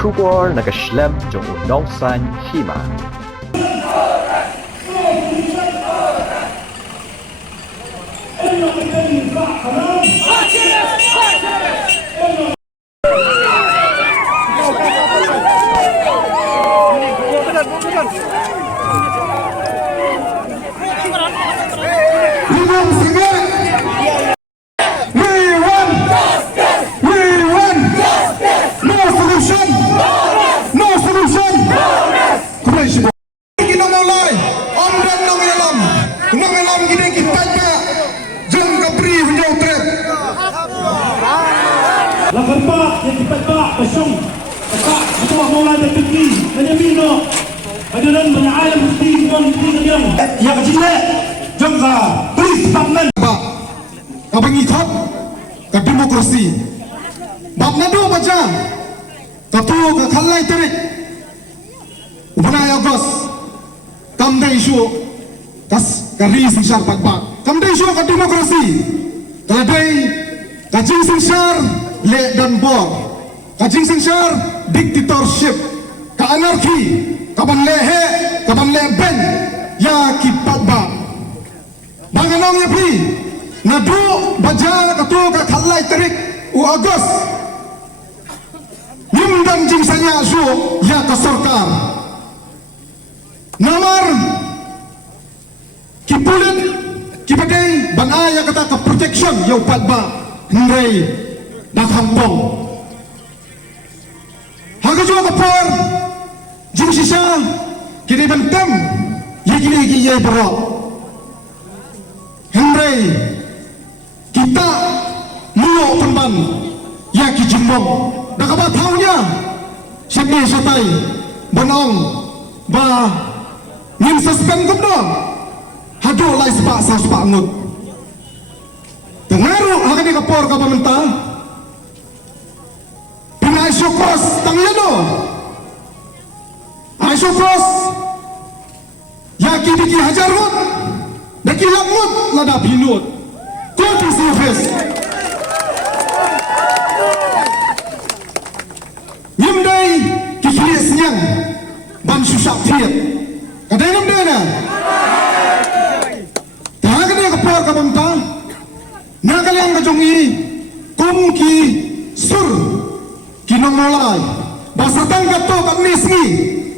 出国那个 Schlemm 中农山起码。Lapan pak yang cepat pak pasang pak ketua mulai dari Turki hanya mino hadirin banyak ayam mesti yang kecil jangka please pamen pak kabangi thap ka demokrasi bab nado baca katu ka khalai terik ubnai agos kamdai isu kas kari singshar pak kamdai isu ka demokrasi kaladai kajing singshar le dan bor kajing singshar dictatorship ka anarki kaban lehe kaban leben ya kipat ba banganong ya pri nadu baja katu ka khalai terik u agos nimdang jing sanya su ya ka sarkar namar kipulit kibadai banaya kata ka protection ya upat ba ndai dak hambong haga jua kapor jing sisa kini bentam ye kini ye berok hendrai kita mulo penban ya ki jimbong dak apa taunya sepi satai bonong ba ngin suspend kumdo hado lai sepak sa sepak ngut tengaru haga ni kapor ka pemerintah Aisokros tangyano Aisokros yaki diki hajarut daki lamut lada pinut kodi surface nyimdai kikiri senyang ban susak tiap kadai namdai na tahagani kapor kabamta nagalang kajongi kumki sur kinong mulai basa tangkat to kat nisngi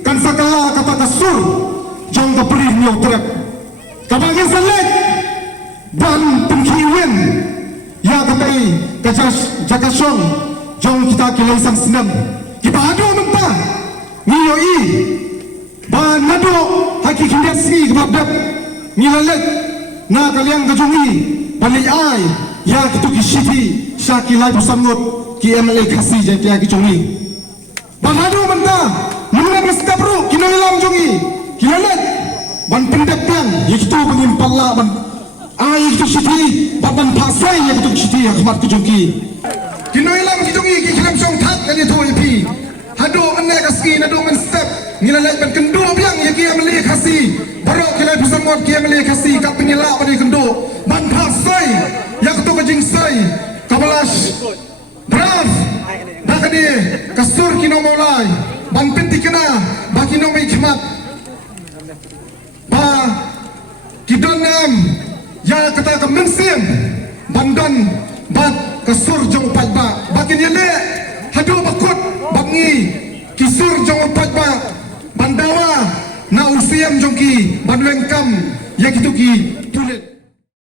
kan sakala kata kasur jong kapri nyo trek kabangin salek ban pengkiwen ya katai kajas jakasong jong kita kilay sang senam kita adu mentah ngiyoi ban nado haki kindeski kebabdap ngilalek na kaliang kajongi balik ay ya kitu kishiti syakilay pusamngot ki MLA kasi jadi ki jongi banadu benda mula bersikap ru kino ilam jongi kilalet ban pendepian yitu pengimpalla ban ai itu siti ban pasai ya itu siti akhmat ki jongi kino ilam ki jongi ki kilam song thak kali tu ipi hado enne kasi nado men step ngilalet ban kendo biang ya ki MLA kasi baru kilai pusamot ki MLA kasi kap penila pada kendo ban pasai ya itu kejingsai kabalas Braf, bakadi kasur kino mulai, ban penti kena, baki no mai khmat, ba kidon nam, ya kata kemensim, bandan bat kasur jong pat ba, baki nyele, hadu bakut, bangi, kisur jong pat ba, bandawa, na usiam jongki, banwengkam, ya kituki,